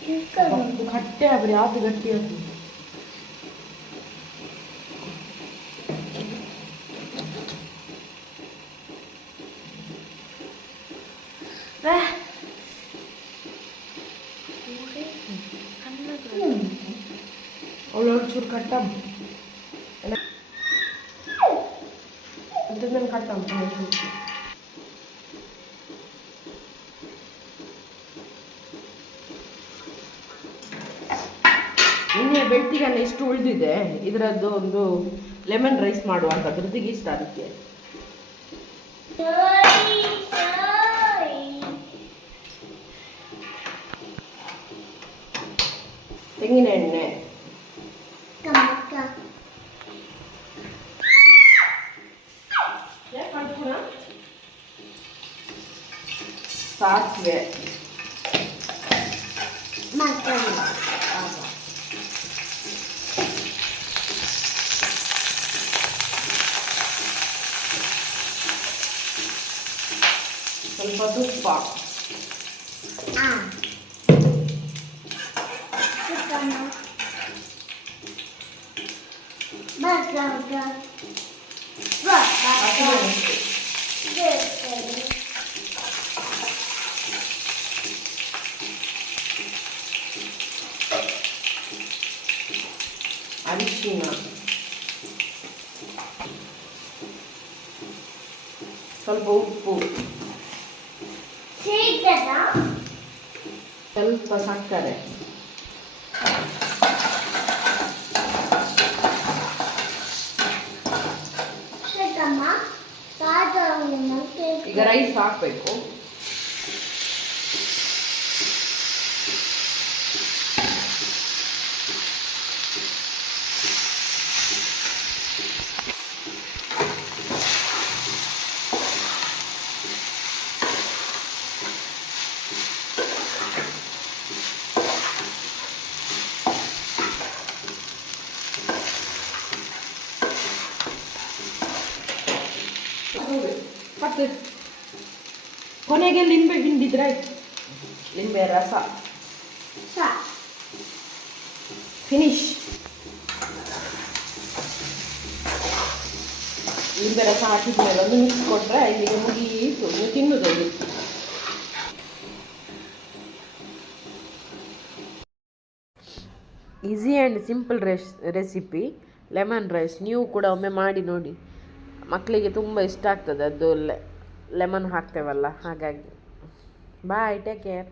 खट्टे अब याद गट्टी चूर कट्टम कट्टम ನಿನ್ನೆ ಬೆಟ್ಟಿಗೆಲ್ಲ ಇಷ್ಟು ಉಳಿದಿದೆ. ಇದರದ್ದು ಒಂದು ಲೆಮನ್ ರೈಸ್ ಮಾಡುವ ಅಂತ ಧೃತಿಗೆ ಇಷ್ಟ ಅದಕ್ಕೆ. ತೆಂಗಿನ ಎಣ್ಣೆ, ಸಾಸಿವೆ, ಸ್ವಲ್ಪ ತುಪ್ಪ, ಅರಿಶಿನ, ಸ್ವಲ್ಪ ಉಪ್ಪು, ಸ್ವಲ್ಪ ಸಕ್ಕರೆ, ಈಗ ರೈಸ್ ಹಾಕಬೇಕು. ಮತ್ತೆ ಕೊನೆಗೆ ಲಿಂಬೆ ಹಿಂಡಿದ್ರೆ ಲಿಂಬೆ ರಸ ಫಿನಿಶ್. ಲಿಂಬೆ ರಸ ಹಾಕಿದ್ಮೇಲೆ ಒಂದು ಮಿಕ್ಸ್ ಕೊಟ್ಟರೆ ಇಲ್ಲಿಗೆ ಮುಗಿಯಿತು, ನೀವು ತಿನ್ನುವುದು. Easy and simple recipe lemon rice. ನೀವು ಕೂಡ ಒಮ್ಮೆ ಮಾಡಿ ನೋಡಿ, ಮಕ್ಕಳಿಗೆ ತುಂಬ ಇಷ್ಟ ಆಗ್ತದೆ. ಅದು ಲೆಮನ್ ಹಾಕ್ತೇವಲ್ಲ, ಹಾಗಾಗಿ. ಬಾಯ್, ಟೇಕ್ ಕೇರ್.